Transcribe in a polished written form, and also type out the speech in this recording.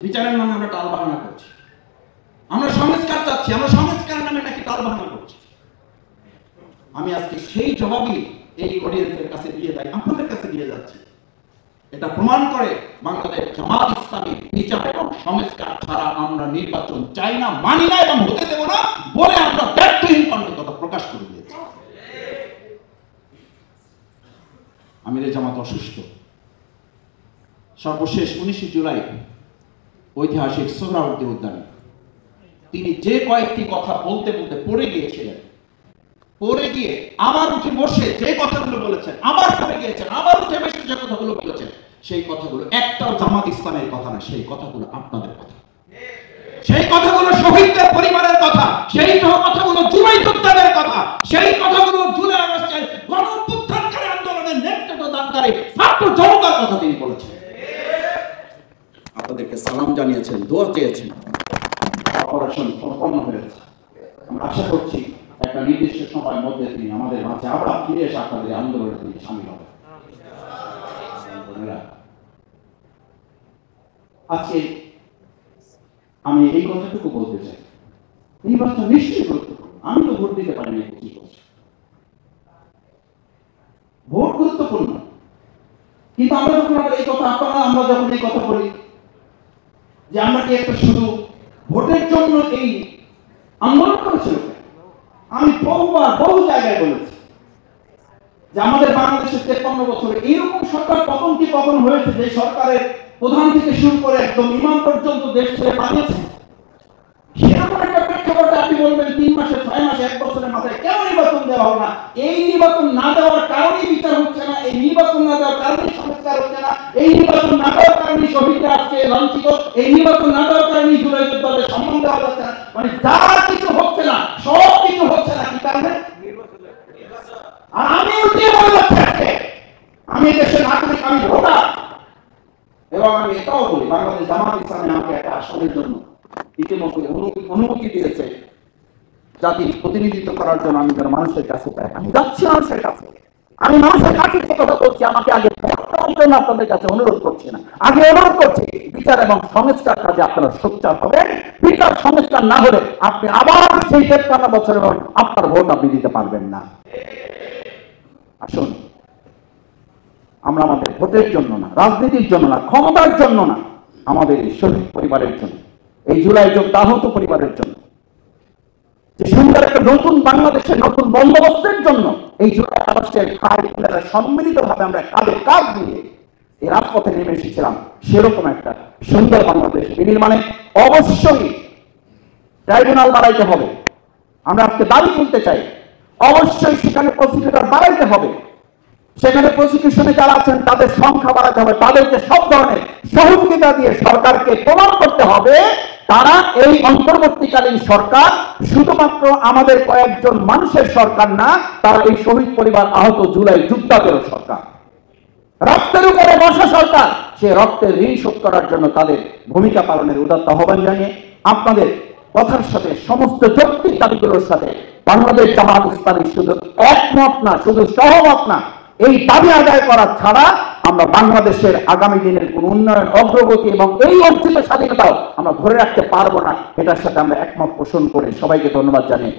বিচারের নামে আমরা টালবাহানা করছি, আমরা সংস্কার চাচ্ছি, আমরা সংস্কারের নামে নাকি টালবাহানা করছি। আমি আজকে সেই জবাবই এই অডিয়েন্সের কাছে দিয়ে যাই, আপনাদের কাছে দিয়ে যাচ্ছি। এটা প্রমাণ করে বাংলাদেশ জামাত ইসলামী বিচার এবং সংস্কার ছাড়া আমরা নির্বাচন চাই না, মানি না এবং হতে দেব না বলে আমরা ব্যর্থহীন কণ্ঠে কথা প্রকাশ করে দিয়েছি। আমিরে জামাত অসুস্থ। সর্বশেষ 19 জুলাই ঐতিহাসিক সোহরাওয়ার্দী উদ্যানে তিনি যে কয়েকটি কথা বলতে বলতে পড়ে গিয়েছিলেন, পড়ে গিয়ে আবার উঠে বসে যে কথাগুলো বলেছেন, আবার পড়ে গিয়েছেন, আবার উঠে বসে যে কথাগুলো বলেছেন, সেই কথাগুলো একটাও জামাত ইসলামের কথা না, সেই কথাগুলো আপনাদের কথা, সেই কথাগুলো শহীদদের পরিবারের কথা, সেই কথাগুলো জুলাই যোদ্ধাদের কথা, সেই কথাগুলো জুলাই আগস্টের গণঅভ্যুত্থানকারী আন্দোলনের নেতৃত্ব দানকারী ছাত্র জনতার কথা তিনি বলেছেন। আপনাদেরকে সালাম জানিয়েছেন, দোয়া চেয়েছেন, অপারেশন সম্পন্ন হয়েছে। আমরা আশা করছি একটা নির্দিষ্ট সময়ের মধ্যে তিনি আমাদের মাঝে আবার ফিরে এসে আপনাদের আন্দোলনে তিনি সামিল হবেন। আজকে আমি এই কথাটুকু বলতে চাই, নির্বাচন নিশ্চয়ই গুরুত্বপূর্ণ। আমি তো ভোট দিতে পারিনি, কি করছি, ভোট গুরুত্বপূর্ণ, কিন্তু আমরা যখন এই কথা আমরা যখন এই কথা বলি যে আমরা কি একটা শুধু ভোটের জন্য এই আন্দোলন করেছিল, আমি বহুবার বহু জায়গায় বলেছি যে আমাদের বাংলাদেশের 53 বছরে এইরকম সরকার কখন কি কখন হয়েছে যে সরকারের প্রধান থেকে শুরু করে একদম ইমাম পর্যন্ত দেশ ছেড়ে পালিয়েছে। সেরকম একটা প্রেক্ষাপটে আপনি বলবেন 3 মাসে 6 মাসে 1 বছরের মাথায় কেন নির্বাচন দেওয়া হবে না? এই নির্বাচন না দেওয়ার কারণেই বিচার হচ্ছে না, এই নির্বাচন না দেওয়ার কারণেই সংস্কার হচ্ছে না, এই নির্বাচন না দেওয়ার কারণেই শহীদরা আজকে লাঞ্ছিত, এই নির্বাচন না দেওয়ার কারণেই জুলাই যোদ্ধাদের সম্মান দেওয়া যাচ্ছে না। মানে যা কিছু হচ্ছে না, সব কিছু হচ্ছে না কি কারণে? আর আমি উঠিয়ে বলে যাচ্ছি, আমি দেশের নাগরিক, আমি ভোটার, এবং আমি এটাও বলি বাংলাদেশ জামাত ইসলামী আমাকে একটা আসনের জন্য ইতিমধ্যে অনুমতি দিয়েছে জাতির প্রতিনিধিত্ব করার জন্য। আমি যেন মানুষের কাছে পাই, আমি যাচ্ছি মানুষের কাছে, আমি মানুষের কাছে কথা বলছি। আমাকে আগে জন্য আপনাদের কাছে অনুরোধ করছি না, আগে অনুরোধ করছি বিচার এবং সংস্কার কাজে আপনারা সোচ্চার হবেন। বিচার সংস্কার না হলে আপনি আবার সেই 53 বছরের আপনার ভোট আপনি দিতে পারবেন না। আসুন, আমরা আমাদের ভোটের জন্য না, রাজনীতির জন্য না, ক্ষমতার জন্য না, আমাদের এই শহীদ পরিবারের জন্য, এই জুলাই যোদ্ধা আহত পরিবারের জন্য, যে সুন্দর একটা নতুন বাংলাদেশের নতুন বন্দোবস্তের জন্য এই জুলাই আগস্টের সম্মিলিত ভাবে আমরা কাঁধে কাঁধ দিয়ে এই রাজপথে নেমে এসেছিলাম, সেরকম একটা সুন্দর বাংলাদেশ বিনির্মাণে অবশ্যই ট্রাইব্যুনাল বাড়াইতে হবে। আমরা আজকে দাবি তুলতে চাই, অবশ্যই সেখানে প্রসিকিউটর বাড়াইতে হবে, সেখানে প্রসিকিউশনে যারা আছেন তাদের সংখ্যা বাড়াতে হবে, তাদেরকে সব ধরনের সহযোগিতা দিয়ে সরকারকে প্রমাণ করতে হবে তারা এই অন্তর্বর্তীকালীন সরকার শুধুমাত্র আমাদের কয়েকজন মানুষের সরকার না, তারা এই শহীদ পরিবার আহত জুলাই যোদ্ধাদেরও সরকার, রক্তের উপরে বসা সরকার। সে রক্তের ঋণ শোধ করার জন্য তাদের ভূমিকা পালনের উদাত্ত আহ্বান জানিয়ে আপনাদের কথার সাথে সমস্ত যৌক্তিক দাবিগুলোর সাথে বাংলাদেশ জামাত ইসলামী শুধু একমত না, শুধু সহমত না, এই দাবি আদায় করা ছাড়া আমরা বাংলাদেশের আগামী দিনের কোন উন্নয়ন, অগ্রগতি এবং এই অর্জিত স্বাধীনতাও আমরা ধরে রাখতে পারবো না। এটার সাথে আমরা একমত পোষণ করে সবাইকে ধন্যবাদ জানিয়ে